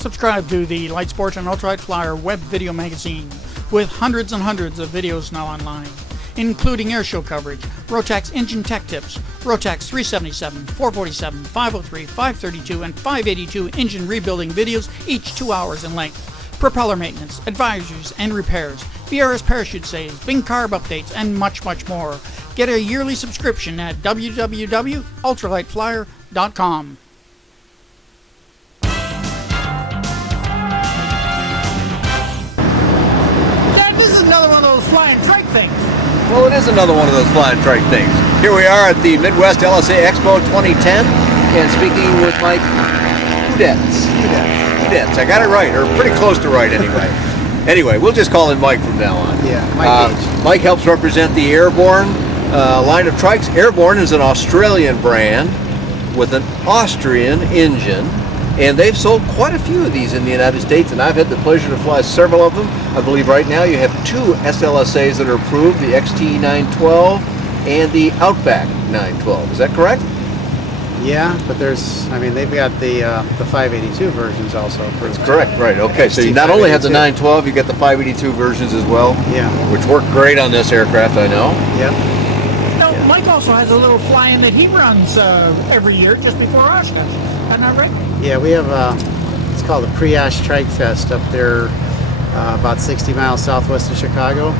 Subscribe to the Light Sports and Ultralight Flyer web video magazine with hundreds and hundreds of videos now online, including airshow coverage, Rotax engine tech tips, Rotax 377, 447, 503, 532, and 582 engine rebuilding videos, each 2 hours in length, propeller maintenance, advisories and repairs, BRS parachute saves, Bing carb updates, and much, much more. Get a yearly subscription at www.ultralightflyer.com. This is another one of those flying trike things. Well, it is another one of those flying trike things. Here we are at the Midwest LSA Expo 2010, and speaking with Mike Hudetz. Hudetz, I got it right, or pretty close to right anyway. Anyway, we'll just call him Mike from now on. Yeah, Mike H. Mike helps represent the Airborne line of trikes. Airborne is an Australian brand with an Austrian engine. And they've sold quite a few of these in the United States, and I've had the pleasure to fly several of them. I believe right now you have 2 SLSAs that are approved, the XT 912 and the Outback 912. Is that correct? Yeah, but they've got the 582 versions also approved. That's correct, right. Okay, so you not only have the 912, you got the 582 versions as well. Yeah. Which work great on this aircraft, I know. Yep. Now, Mike also has a little fly-in that he runs every year just before Oshkosh. Isn't that right? Yeah, we have it's called the PreOsh Trike Fest up there about 60 miles southwest of Chicago.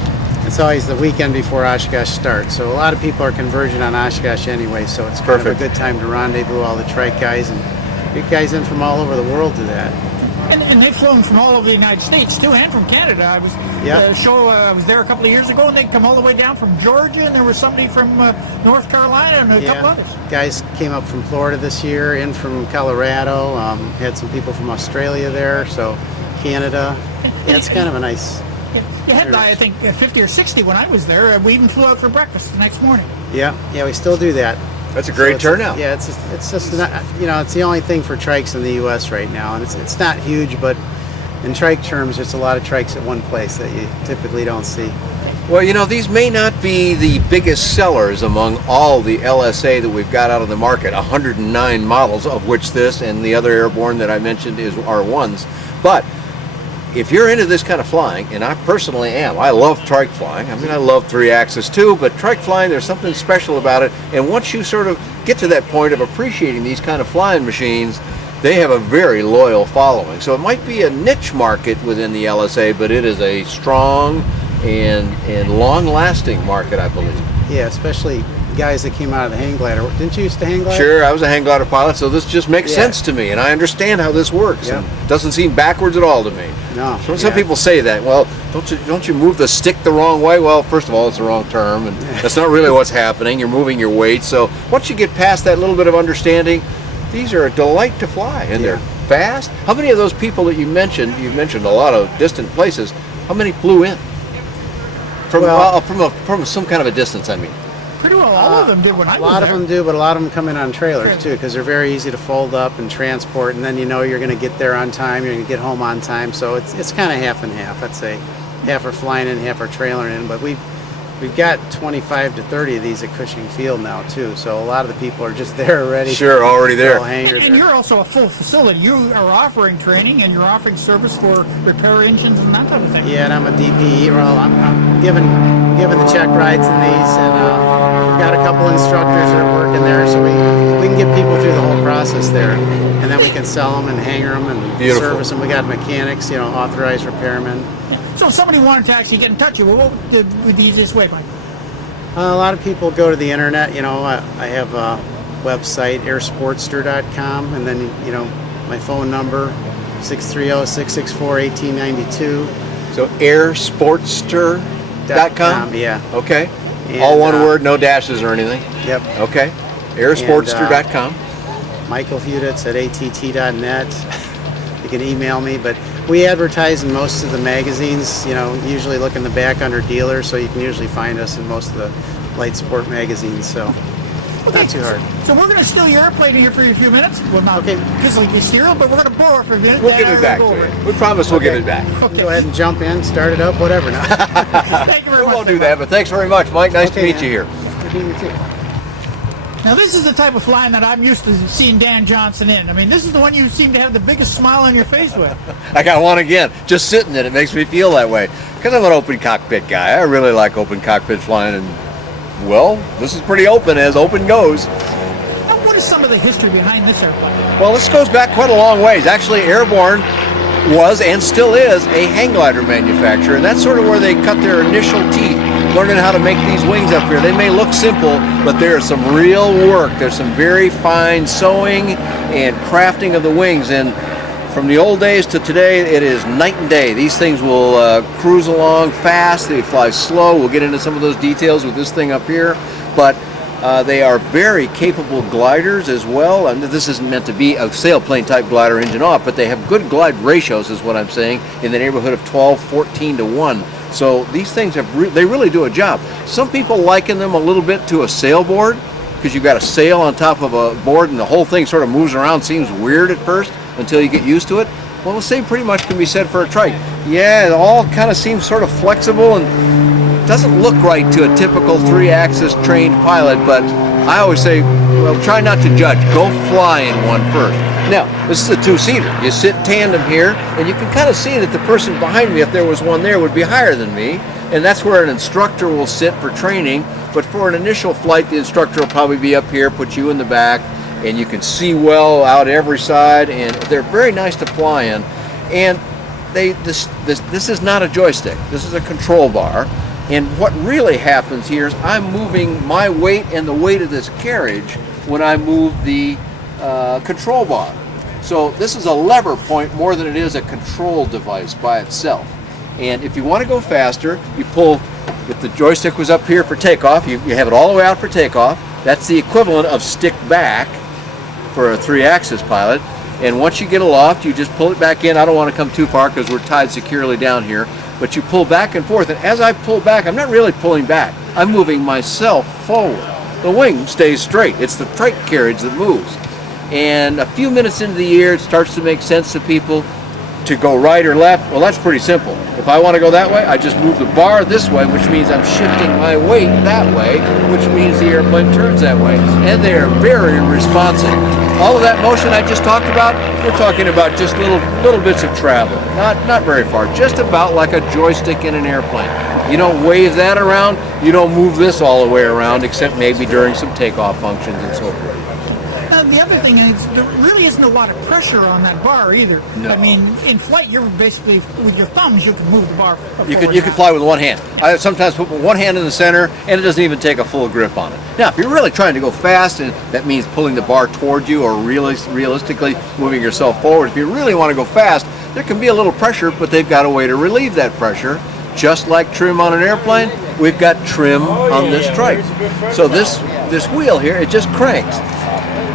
It's always the weekend before Oshkosh starts, so a lot of people are converging on Oshkosh anyway, so it's kind of a good time to rendezvous all the trike guys and get guys in from all over the world to that. And they've flown from all over the United States too, and from Canada. I was I was there a couple of years ago, and they'd come all the way down from Georgia, and there was somebody from North Carolina and a couple others. Guys came up from Florida this year, in from Colorado. Had some people from Australia there, so Canada. Yeah, it's kind of a nice. You had, I think, 50 or 60 when I was there. We even flew out for breakfast the next morning. Yeah, we still do that. That's a great turnout. Yeah, it's just not, it's the only thing for trikes in the U.S. right now, and it's not huge, but in trike terms, there's a lot of trikes at one place that you typically don't see. Well, these may not be the biggest sellers among all the LSA that we've got out on the market, 109 models, of which this and the other Airborne that I mentioned are ones. But if you're into this kind of flying, and I personally am, I love trike flying. I mean, I love 3-axis too, but trike flying, there's something special about it. And once you sort of get to that point of appreciating these kind of flying machines, they have a very loyal following. So it might be a niche market within the LSA, but it is a strong and long-lasting market, I believe. Yeah, especially guys that came out of the hang glider. Didn't you used to hang glider? Sure, I was a hang glider pilot, so this just makes sense to me, and I understand how this works. Yeah. And it doesn't seem backwards at all to me. No. So some people say that, well, don't you move the stick the wrong way? Well, first of all, it's the wrong term, and that's not really what's happening. You're moving your weight. So once you get past that little bit of understanding, these are a delight to fly, and they're fast. How many of those people that you mentioned a lot of distant places, how many flew in? From some kind of a distance, I mean. Pretty well all of them did when I was there. A lot of them do, but a lot of them come in on trailers too, because they're very easy to fold up and transport, and then you're going to get there on time, you're going to get home on time, so it's kind of half and half. I'd say half are flying in, half are trailering in, but we've got 25 to 30 of these at Cushing Field now too, so a lot of the people are just there already. Sure, already there. And you're also a full facility. You are offering training and you're offering service for repair engines and that type of thing. Yeah, and I'm a DPE. Well, I'm giving the check rides in these, and we've got a couple instructors that are working there, so we can get people through the whole process there, and then we can sell them and hanger them and service them. We got mechanics, authorized repairmen. Yeah. So if somebody wanted to actually get in touch with you, what would the easiest way, Mike? A lot of people go to the internet. I have a website, airsportster.com, and then my phone number, 630-664-1892. So airsportster.com? Yeah. Okay. And, all one word, no dashes or anything? Yep. Okay. Airsportster.com. Michael Hudetz at att.net. You can email me, but we advertise in most of the magazines, usually look in the back under dealers, so you can usually find us in most of the light sport magazines, so not too hard. So we're going to steal your airplane here for a few minutes. Well, not physically steal, but we're going to borrow it for a minute. We'll give it back to you. We promise we'll give it back. Okay. Go ahead and jump in, start it up, whatever now. Thank you very much. We won't do that, but thanks very much, Mike. Nice to meet you here. Good to meet you too. Now this is the type of flying that I'm used to seeing Dan Johnson in. I mean, this is the one you seem to have the biggest smile on your face with. I got one again. Just sitting in it makes me feel that way. Because I'm an open cockpit guy. I really like open cockpit flying, and well, this is pretty open as open goes. Now, what is some of the history behind this airplane? Well, this goes back quite a long ways. Actually, Airborne was and still is a hang glider manufacturer, and that's sort of where they cut their initial teeth, learning how to make these wings up here. They may look simple, but there's some real work. There's some very fine sewing and crafting of the wings, and from the old days to today, it is night and day. These things will cruise along fast, they fly slow. We'll get into some of those details with this thing up here, but they are very capable gliders as well. And this isn't meant to be a sailplane type glider engine off, but they have good glide ratios is what I'm saying, in the neighborhood of 12, 14 to 1. So these things they really do a job. Some people liken them a little bit to a sailboard, because you've got a sail on top of a board and the whole thing sort of moves around. Seems weird at first until you get used to it. Well, the same pretty much can be said for a trike. Yeah, it all kind of seems sort of flexible and doesn't look right to a typical 3-axis trained pilot, but I always say, well, try not to judge. Go fly in one first. Now, this is a 2-seater. You sit tandem here, and you can kind of see that the person behind me, if there was one there, would be higher than me, and that's where an instructor will sit for training. But for an initial flight, the instructor will probably be up here, put you in the back, and you can see well out every side, and they're very nice to fly in. And this is not a joystick. This is a control bar. And what really happens here is I'm moving my weight and the weight of this carriage when I move the control bar. So this is a lever point more than it is a control device by itself. And if you want to go faster, you pull, if the joystick was up here for takeoff, you have it all the way out for takeoff. That's the equivalent of stick back for a 3-axis pilot. And once you get aloft, you just pull it back in. I don't want to come too far because we're tied securely down here. But you pull back and forth, and as I pull back, I'm not really pulling back. I'm moving myself forward. The wing stays straight. It's the trike carriage that moves. And a few minutes into the year, it starts to make sense to people to go right or left. Well, that's pretty simple. If I want to go that way, I just move the bar this way, which means I'm shifting my weight that way, which means the airplane turns that way. And they're very responsive. All of that motion I just talked about, we're talking about just little bits of travel. Not very far, just about like a joystick in an airplane. You don't wave that around, you don't move this all the way around, except maybe during some takeoff functions and so forth. The other thing is there really isn't a lot of pressure on that bar either. No. I mean, in flight, you're basically, with your thumbs, you can move the bar You can fly with one hand. I sometimes put one hand in the center, and it doesn't even take a full grip on it. Now, if you're really trying to go fast, and that means pulling the bar toward you or realistically moving yourself forward, if you really want to go fast, there can be a little pressure, but they've got a way to relieve that pressure. Just like trim on an airplane, we've got trim on this trike. So this wheel here, it just cranks.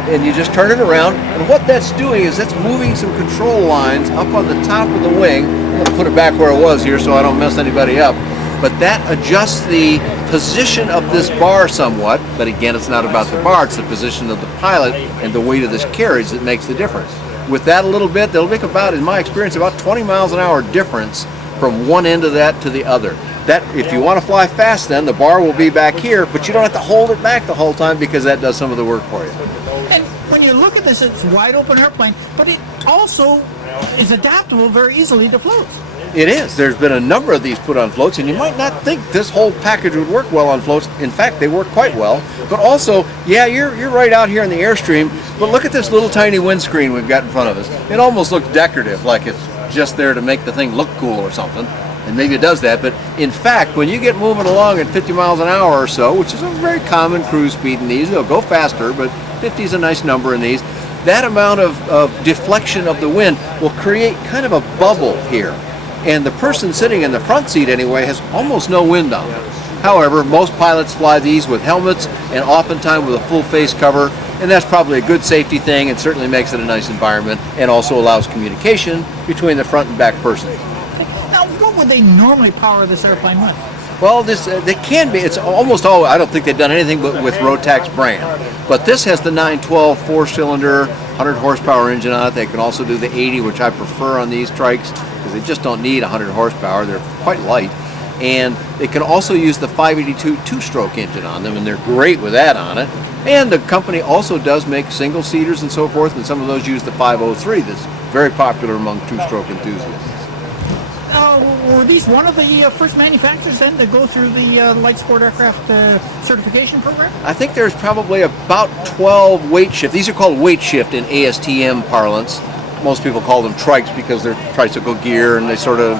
And you just turn it around, and what that's doing is that's moving some control lines up on the top of the wing. I'm going to put it back where it was here so I don't mess anybody up. But that adjusts the position of this bar somewhat, but again, it's not about the bar, it's the position of the pilot and the weight of this carriage that makes the difference. With that a little bit, they'll make about, in my experience, about 20 miles an hour difference from one end of that to the other. That, if you want to fly fast, then the bar will be back here, but you don't have to hold it back the whole time because that does some of the work for you. And when you look at this, it's a wide open airplane, but it also is adaptable very easily to floats. It is. There's been a number of these put on floats, and you might not think this whole package would work well on floats. In fact, they work quite well. But also, yeah, you're right out here in the Airstream, but look at this little tiny windscreen we've got in front of us. It almost looks decorative, like it's just there to make the thing look cool or something. And maybe it does that, but in fact, when you get moving along at 50 miles an hour or so, which is a very common cruise speed in these, they'll go faster, but 50 is a nice number in these, that amount of deflection of the wind will create kind of a bubble here. And the person sitting in the front seat anyway has almost no wind on them. However, most pilots fly these with helmets and oftentimes with a full face cover, and that's probably a good safety thing and certainly makes it a nice environment and also allows communication between the front and back person. Now, what would they normally power this airplane with? Well, they can be. It's almost all. I don't think they've done anything but with Rotax brand. But this has the 912 4-cylinder, 100 horsepower engine on it. They can also do the 80, which I prefer on these trikes because they just don't need 100 horsepower. They're quite light. And they can also use the 582 two-stroke engine on them, and they're great with that on it. And the company also does make single-seaters and so forth, and some of those use the 503 that's very popular among two-stroke enthusiasts. Were these one of the first manufacturers then to go through the light sport aircraft certification program? I think there's probably about 12 weight shift. These are called weight shift in ASTM parlance. Most people call them trikes because they're tricycle gear, and they sort of,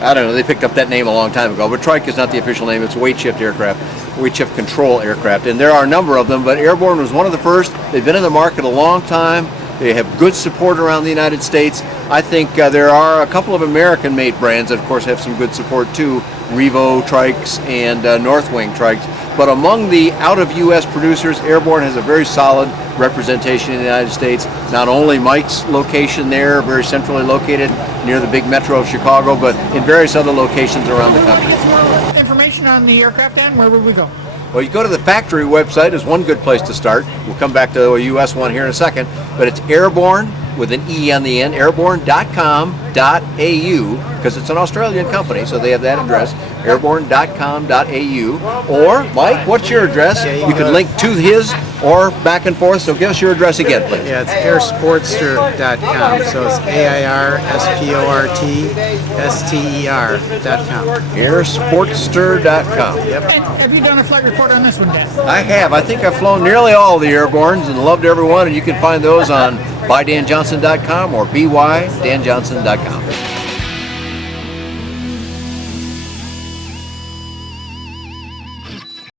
I don't know, they picked up that name a long time ago. But trike is not the official name. It's weight shift aircraft, weight shift control aircraft. And there are a number of them, but Airborne was one of the first. They've been in the market a long time. They have good support around the United States. I think there are a couple of American-made brands that, of course, have some good support too. Revo trikes and Northwing trikes. But among the out-of-U.S. producers, Airborne has a very solid representation in the United States. Not only Mike's location there, very centrally located near the big metro of Chicago, but in various other locations around the country. Get some more information on the aircraft, and where would we go? Well, you go to the factory website is one good place to start. We'll come back to a U.S. one here in a second, but it's Airborne with an E on the end, airborne.com.au, because it's an Australian company, so they have that address, airborne.com.au. Or, Mike, what's your address? You can link to his or back and forth, so give us your address again, please. Yeah, it's airsportster.com, so it's AIRSPORTSTER.com. Airsportster.com. Yep. And have you done a flight report on this one, Dan? I have. I think I've flown nearly all the Airbornes and loved every one, and you can find those on bydanjohnson.com or bydanjohnson.com.